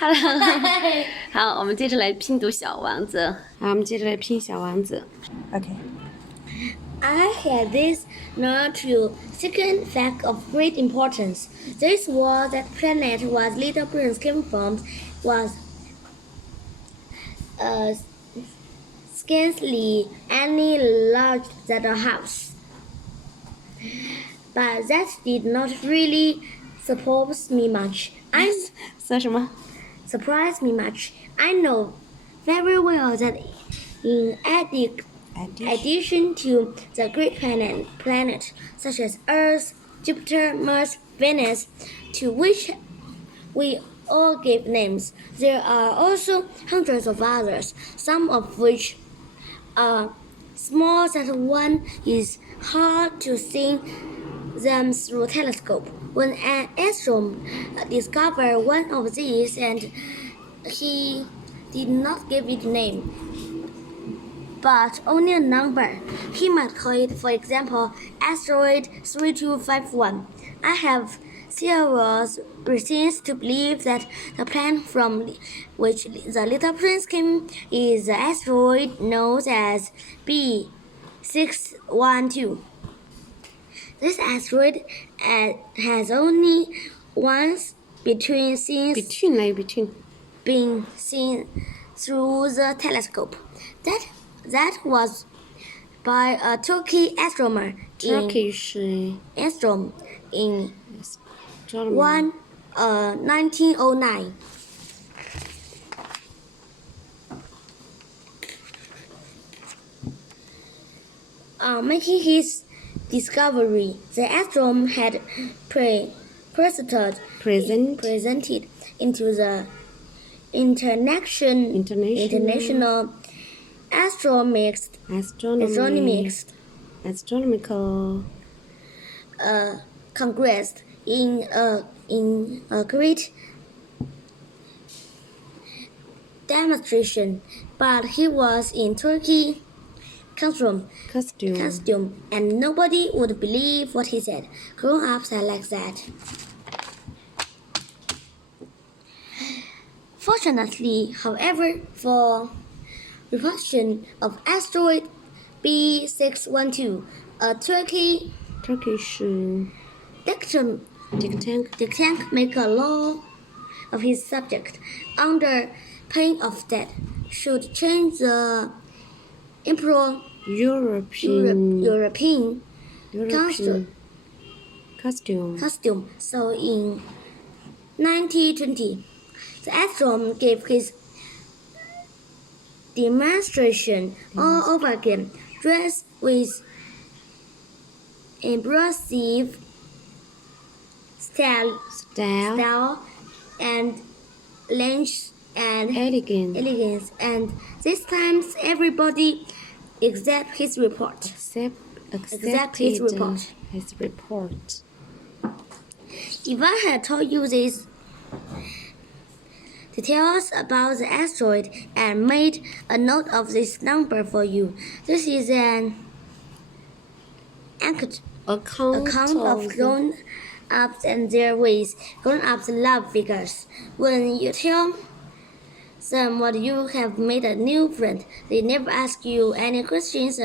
Hello， 好，我们接着来拼读小王子。好，我们接着来拼小王子。Okay. I had this not true second fact of great importance. This was that planet where little prince came from was scarcely any larger than a house. But that did not really surprise me much. Surprise me much. I know very well that in addition to the great planet such as Earth, Jupiter, Mars, Venus, to which we all give names, there are also hundreds of others, some of which are small that one is hard to see them through a telescope. When an astronomer discovered one of these, and he did not give it a name, but only a number, he might call it, for example, asteroid 3251. I have serious reasons to believe that the planet from which the little prince came is the asteroid known as B612. This asteroid has only once been seen through the telescope. That was by a Turkish astronomer in 1909. Making his discovery, the astronomer had presented into the International Astronomical Congress in a great demonstration, but he was in Turkey costume, and nobody would believe what he said. Grown-ups are like that. Fortunately, however, for reproduction of asteroid B612, a Turkish think tank make a law of his subject under pain of death should change the European costume. So in 1920, the astronomer gave his demonstration all over again, dressed with impressive style and length and elegance, and this time everybody accept his report. If I had told you these details about the asteroid and made a note of this number for you, this is an account of grown-ups and their ways. Grown-ups love figures. When you tell them what you have made a new friend, they never ask you any questions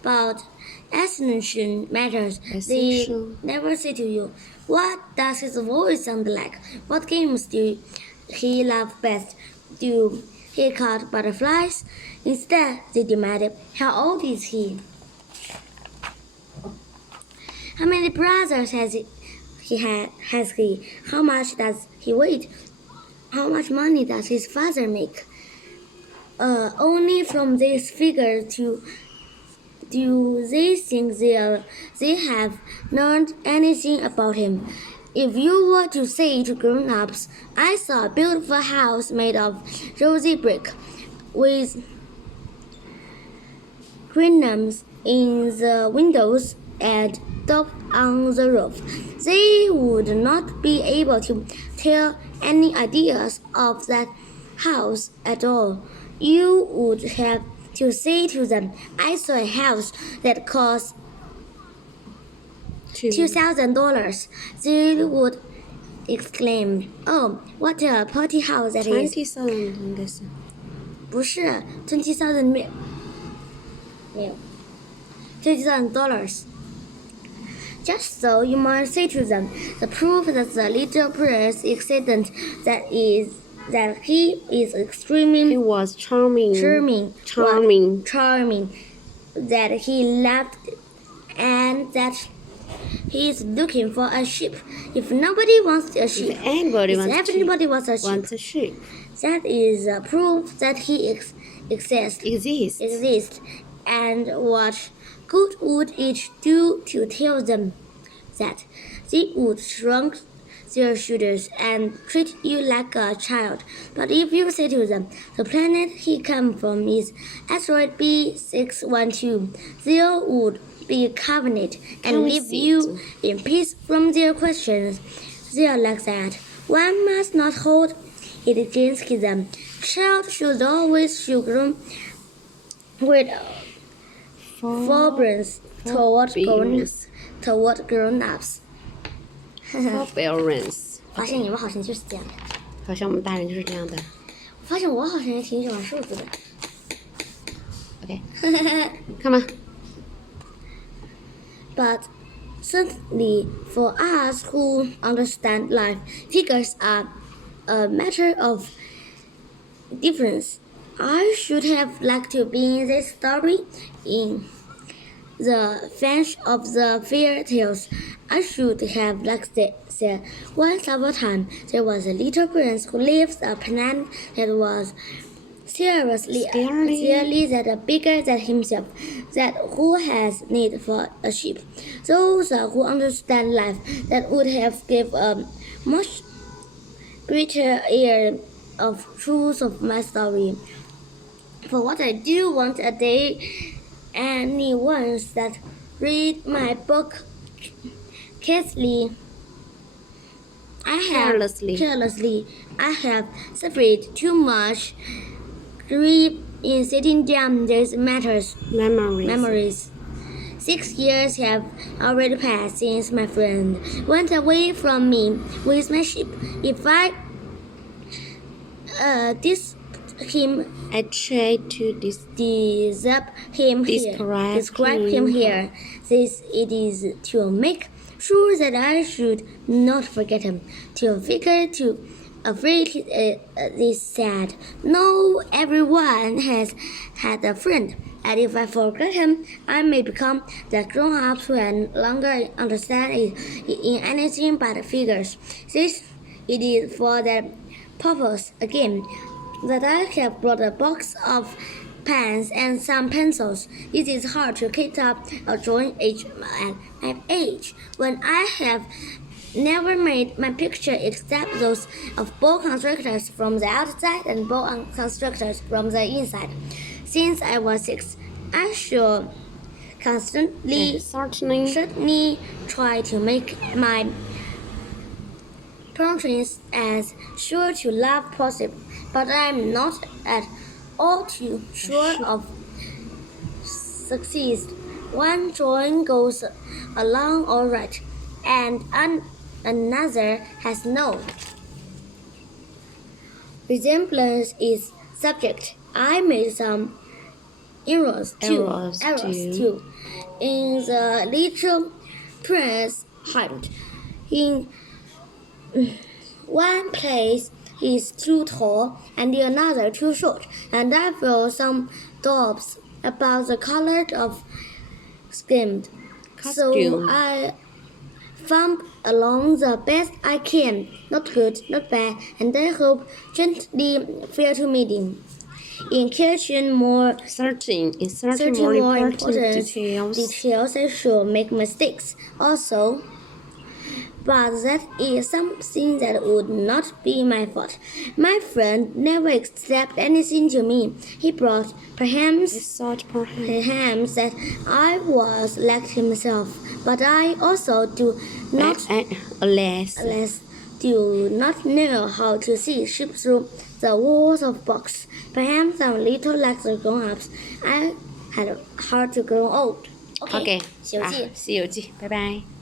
about essential matters. They never say to you, what does his voice sound like? What games do he love best? Do he catch butterflies? Instead, they demanded, how old is he? How many brothers has he? How much does he weigh? How much money does his father make? Only from these figures do they think they have learned anything about him. If you were to say to grown-ups, I saw a beautiful house made of rosy brick with crinones in the windows and top on the roof, they would not be able to tell any ideas of that house at all. You would have to say to them, I saw a house that cost $2,000. They would exclaimed, "Oh, what a pretty house that is!" 20,000应该是。不是 $20,000 没有 $20,000. Just so you might say to them, the proof that the little prince accident that he is extremely He was charming. charming, that he laughed, and that he is looking for a ship. If nobody wants a ship, If anybody wants a a ship, that is a proof that he exists. And what good would it do to tell them that? They would shrug their shoulders and treat you like a child. But if you say to them, the planet he came from is asteroid B612, they would be covenant and leave you in peace from their questions. They are like that. One must not hold it against them. Child should always show them with forbearance toward grown-ups. forbearance. 发现你们好像就是这样的。好像我们大人就是这样的。我发现我好像也挺喜欢数字的。OK，看吧。But certainly for us who understand life, figures are a matter of difference. I should have liked to be in this story in the flash of the fairy tales. I should have liked that. Once upon a time, there was a little prince who lived on a planet that was seriously that bigger than himself, that who has need for a ship. Those who understand life that would have give a much greater air of truth of my story. For what I do want a day, anyone that read my book carelessly, I have suffered too much grief in setting down these memories. 6 years have already passed since my friend went away from me with my ship. If I I try to describe him here. This it is to make sure that I should not forget him. To figure to afraid this sad. No, everyone has had a friend, and if I forget him, I may become the grown-up who no longer understand in anything but figures. This it is for that purpose again that I have brought a box of pens and some pencils. It is hard to keep up a drawing at my age when I have never made my picture except those of ball constructors from the outside and ball constructors from the inside. Since I was 6, I shall certainly try to make my portraits as sure to love possible, but I am not at all too sure of success. One drawing goes along all right, and another has no resemblance is subject. I made some errors too. In the little prince hunt, in one place is too tall and in another too short, and I feel some doubts about the color of skin. So I thump along the best I can, not good, not bad, and I hope gently fair to meeting. In catching more important details, I should make mistakes also. But that is something that would not be my fault. My friend never accepted anything to me. He thought perhaps that I was like himself. But I also do not, alas, do not know how to see ships through the walls of box. Perhaps I'm little like the grown-ups. I had hard to grow old. OK， 西游记，拜拜。